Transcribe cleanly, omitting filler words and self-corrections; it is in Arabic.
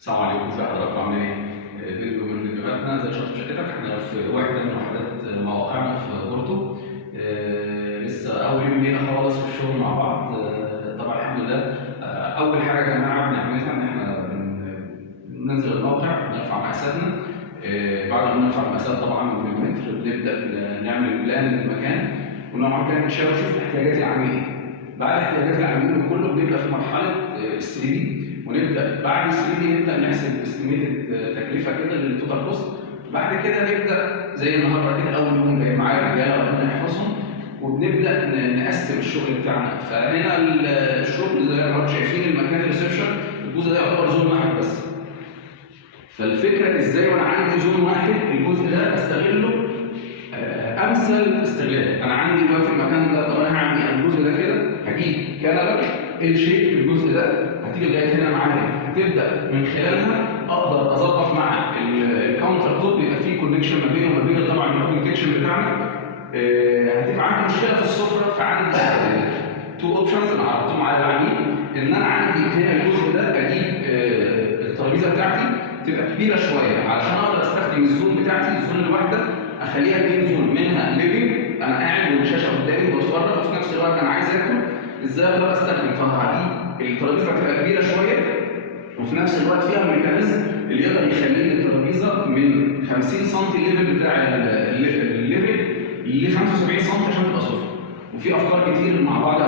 السلام عليكم، ازي حضرتك عامل ايه؟ فيديو من فيديوهاتنا زي شرط شقتك، احنا في واحدة من وحدات مواقعنا في بورتو. لسه أول يوم لينا خالص في الشغل مع بعض. طبعا الحمد لله. أول حاجة يا جماعة بنعملها إن احنا بننزل الموقع نرفع مقاساتنا. بعد ما نرفع المقاسات طبعا بالمتر بنبدأ نعمل بلان للمكان، ونوعا ما نشوف احتياجات العميل ايه. بعد احتياجات العميل كله بنبدأ في مرحلة 3 دي، ونبدا بعد 3 دي نبدا نحسب استيميتد تكلفه كده للتوتال كوست. بعد كده نبدا زي النهارده كده اول يوم جاي معايا رجاله ربنا يحفظهم، وبنبدا نقسم الشغل بتاعنا. فهنا الشغل زي ما انتم شايفين المكان ريسبشن، الجزء ده يعتبر زون واحد بس. فالفكره ازاي وانا عندي زون واحد الجزء ده استغله امثل استغلال. انا عندي دلوقتي المكان ده، طب انا هعمل ايه؟ الجزء ده كده هجيب كنبه ال شيب في الجزء ده، هتيجي لغايه هنا معايا، هتبدا من خلالها اقدر اظبط مع الكاونتر توب، يبقى فيه كونكشن ما بينه وما بين طبعا الكوميونيكيشن بتاعنا. هتبقى عندي مشكله في السفره، فعندي تو اوبشنز انا عرضتهم على العميل، ان انا عندي هنا الجزء ده اجيب الترابيزه بتاعتي تبقى كبيره شويه علشان اقدر استخدم الزون بتاعتي، الزون الواحده اخليها بين زون، منها ليفنج انا قاعد والشاشه قدامي وبتفرج، وفي نفس الوقت انا عايز اكل، ازاي اقدر استخدم فهدي الترابيزه هتبقى كبيره شويه، وفي نفس الوقت فيها الميكانيزم اللي يقدر يخلي لي الترابيزه من 50 سم الليفل بتاع الليفل ل 75 سم عشان تبقى سفره. وفي افكار كتير مع بعض